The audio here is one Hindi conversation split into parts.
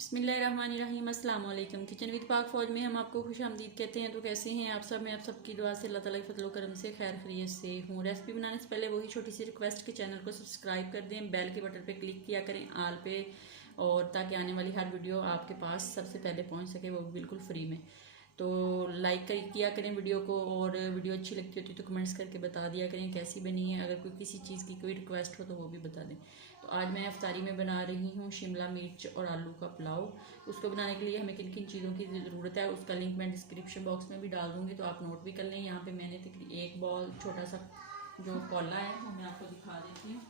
बिस्मिल्लाहिर्रहमानिर्रहीम अस्सलाम वालेकुम। किचन विद पाक फौज में हम आपको खुश आमदीद कहते हैं। तो कैसे हैं आप सब? मैं आप सबकी दुआ से अल्लाह ताला के फजल करम से खैर खैरियत से हूँ। रेसिपी बनाने से पहले वही छोटी सी रिक्वेस्ट कि चैनल को सब्सक्राइब कर दें, बेल के बटन पे क्लिक किया करें आल पे, और ताकि आने वाली हर वीडियो आपके पास सबसे पहले पहुँच सके, वो भी बिल्कुल फ्री में। तो लाइक किया करें वीडियो को, और वीडियो अच्छी लगती होती तो कमेंट्स करके बता दिया करें कैसी बनी है। अगर कोई किसी चीज़ की कोई रिक्वेस्ट हो तो वो भी बता दें। तो आज मैं अफ्तारी में बना रही हूँ शिमला मिर्च और आलू का पुलाव। उसको बनाने के लिए हमें किन किन चीज़ों की ज़रूरत है उसका लिंक मैं डिस्क्रिप्शन बॉक्स में भी डाल दूँगी, तो आप नोट भी कर लें। यहाँ पे मैंने तकरीबन एक बॉल छोटा सा जो कोला है वो मैं आपको दिखा देती हूँ।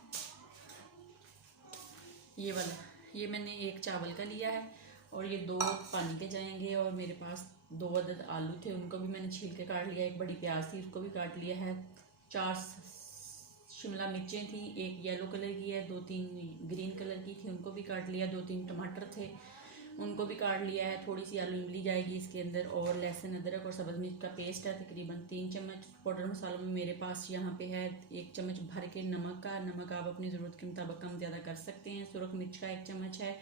ये वाला, ये मैंने एक चावल का लिया है, और ये 2 पानी के जाएंगे। और मेरे पास 2 अदद आलू थे, उनको भी मैंने छील के काट लिया। एक बड़ी प्याज थी, उसको भी काट लिया है। 4 शिमला मिर्चें थी, एक येलो कलर की है, 2-3 ग्रीन कलर की थी, उनको भी काट लिया। 2-3 टमाटर थे, उनको भी काट लिया है। थोड़ी सी आलू इमली जाएगी इसके अंदर, और लहसुन अदरक और सब्ज़ मिर्च का पेस्ट है तकरीबन 3 चम्मच। पाउडर मसालों में मेरे पास यहाँ पे है 1 चम्मच भर के नमक का। नमक आप अपनी ज़रूरत के मुताबिक कम ज़्यादा कर सकते हैं। सुरख मिर्च का 1 चम्मच है,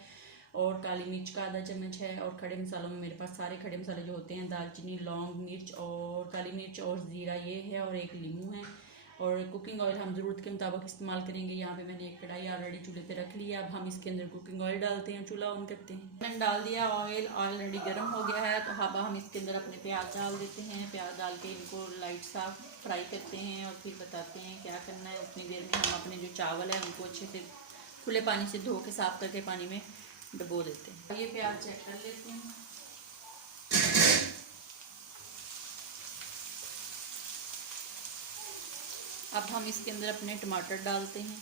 और काली मिर्च का आधा चम्मच है। और खड़े मसालों में मेरे पास सारे खड़े मसाले जो होते हैं, दालचीनी, लौंग, मिर्च और काली मिर्च और ज़ीरा ये है, और एक लीमू है। और कुकिंग ऑयल हम ज़रूरत के मुताबिक इस्तेमाल करेंगे। यहाँ पे मैंने एक कढ़ाई ऑलरेडी चूल्हे पे रख लिया। अब हम इसके अंदर कुकिंग ऑयल डालते हैं, चूल्हा ऑन करते हैं। मैंने डाल दिया ऑयल, ऑलरेडी गर्म हो गया है। तो अब हम इसके अंदर अपने प्याज डाल देते हैं। प्याज डाल के इनको लाइट सा फ्राई करते हैं, और फिर बताते हैं क्या करना है। उतनी देर में हम अपने जो चावल है उनको अच्छे से खुले पानी से धो के साफ करके पानी में डुबो देते हैं। ये प्याज चेक कर लेते हैं। अब हम इसके अंदर अपने टमाटर डालते हैं।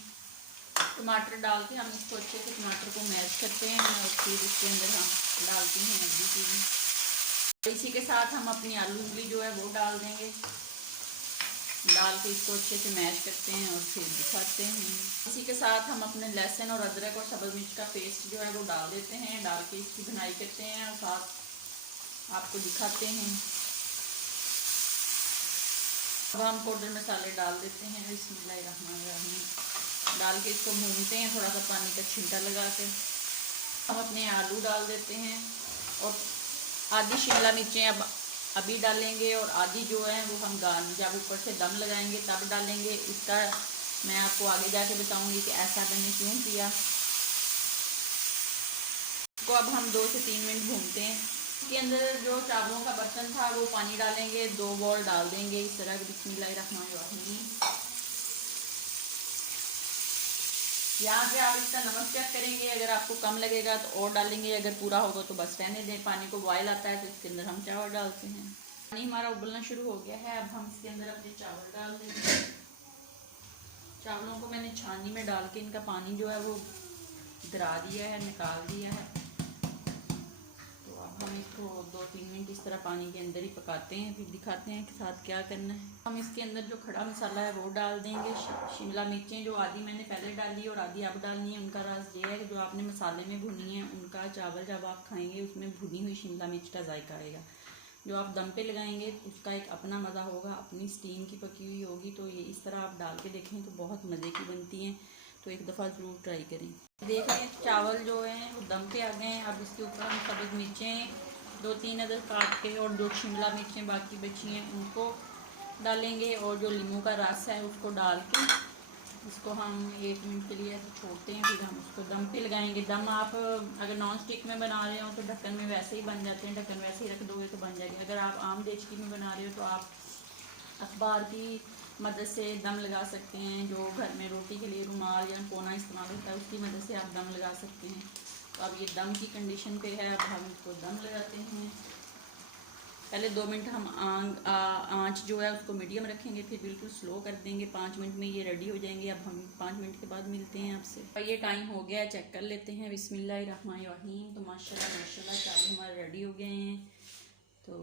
टमाटर डाल के हम इसको अच्छे से टमाटर को मैश करते हैं, और फिर इसके अंदर हम डालते हैं अगली चीज़ें। इसी के साथ हम अपनी आलू उंगली जो है वो डाल देंगे। डाल के इसको अच्छे से मैश करते हैं और फिर दिखाते हैं। इसी के साथ हम अपने लहसुन और अदरक और सब्ज़ मिर्च का पेस्ट जो है वो डाल देते हैं। डाल के इसकी भुनाई करते हैं, और साथ आपको दिखाते हैं। अब हम पाउडर मसाले डाल देते हैं। बिस्मिल्लाहिर्रहमानिर्रहीम डाल के इसको भूनते हैं, थोड़ा सा पानी का छींटा लगा के। हम अपने आलू डाल देते हैं, और आधी शिमला मिर्चें अब अभी डालेंगे, और आधी जो है वो हम जब ऊपर से दम लगाएंगे तब डालेंगे। इसका मैं आपको आगे जाके बताऊंगी कि ऐसा मैंने क्यों किया। इसको अब हम 2 से 3 मिनट भूनते हैं। इसके अंदर जो चावलों का बर्तन था वो पानी डालेंगे, 2 बॉल डाल देंगे इस तरह। बिस्मिल्लाहिर्रहमानिर्रहीम। यहाँ पे आप इसका नमक चेक करेंगे, अगर आपको कम लगेगा तो और डालेंगे, अगर पूरा होगा तो बस रहने दें। पानी को बॉयल आता है तो इसके अंदर हम चावल डालते हैं। पानी हमारा उबलना शुरू हो गया है। अब हम इसके अंदर अपने चावल डाल देंगे। चावलों को मैंने छाननी में डाल के इनका पानी जो है वो गिरा दिया है, निकाल दिया है। तो अब हम इसको 2-3 मिनट इस तरह पानी के अंदर ही पकाते हैं, फिर दिखाते हैं कि साथ क्या करना है। हम इसके अंदर जो खड़ा मसाला है वो डाल देंगे। शिमला मिर्चें जो आधी मैंने पहले डाली और आधी अब डालनी है। उनका राज ये है कि जो आपने मसाले में भुनी है, उनका चावल जब आप खाएंगे उसमें भुनी हुई शिमला मिर्च का जायका आएगा। जो आप दम पे लगाएंगे उसका एक अपना मज़ा होगा, अपनी स्टीम की पकी हुई होगी। तो ये इस तरह आप डाल के देखें तो बहुत मज़े की बनती हैं। तो एक दफ़ा ज़रूर ट्राई करें। देख लें चावल जो हैं वो दम पे आ गए हैं। अब इसके ऊपर हम सब्ज़ मिर्चें 2-3 अदर काट के, और जो शिमला मिर्चें बाकी बची हैं उनको डालेंगे, और जो नींबू का रस है उसको डाल के इसको हम 1 मिनट के लिए ऐसे छोड़ते हैं। फिर हम उसको दम पे लगाएंगे। दम आप अगर नॉन स्टिक में बना रहे हो तो ढक्कन में वैसे ही बन जाते हैं, ढक्कन वैसे ही रख दोगे तो बन जाएगी। अगर आप आम देचकी में बना रहे हो तो आप अखबार की मदद से दम लगा सकते हैं। जो घर में रोटी के लिए रुमाल या कोना इस्तेमाल होता है उसकी मदद से आप दम लगा सकते हैं। तो अब ये दम की कंडीशन पे है। अब हम इसको दम लगाते हैं। पहले 2 मिनट हम आँच जो है उसको मीडियम रखेंगे, फिर बिल्कुल स्लो कर देंगे। 5 मिनट में ये रेडी हो जाएंगे। अब हम 5 मिनट के बाद मिलते हैं आपसे। ये टाइम हो गया है, चेक कर लेते हैं। बिस्मिल्लाहिर्रहमानिर्रहीम। तो माशाल्लाह माशाल्लाह चावल हमारे रेडी हो गए हैं। तो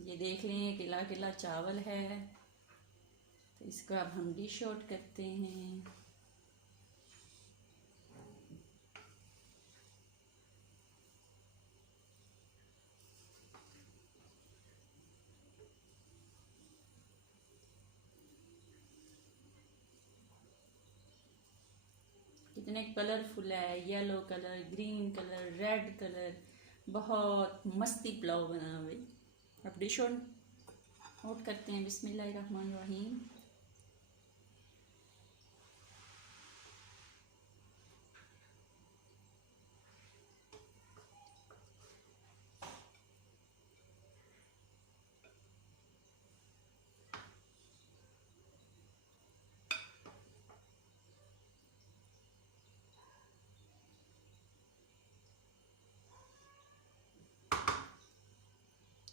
ये देख लें किला किला चावल है। तो इसको अब हम डिश आउट करते हैं। कितने कितने कलरफुल है, yellow colour, green colour, red colour, बहुत मस्ती पुलाव बना भाई। अब डिश ऑन नोट करते हैं। बिस्मिल्लाहिर्रहमानिर्रहीम।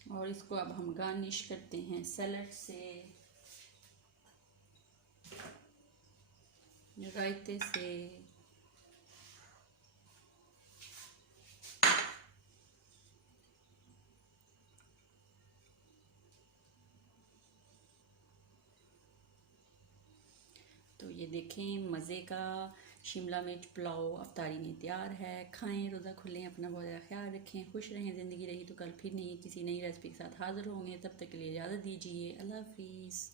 और इसको अब हम गार्निश करते हैं सैलड से, रायते से। तो ये देखें, मज़े का शिमला मिर्च पुलाव अफ्तारी में तैयार है। खाएं, रोज़ा खुलें, अपना बहुत ज़्यादा ख्याल रखें, खुश रहें। ज़िंदगी रही तो कल फिर नहीं किसी नई रेसिपी के साथ हाज़िर होंगे। तब तक के लिए इजाज़त दीजिए। अल्लाह हाफिज़।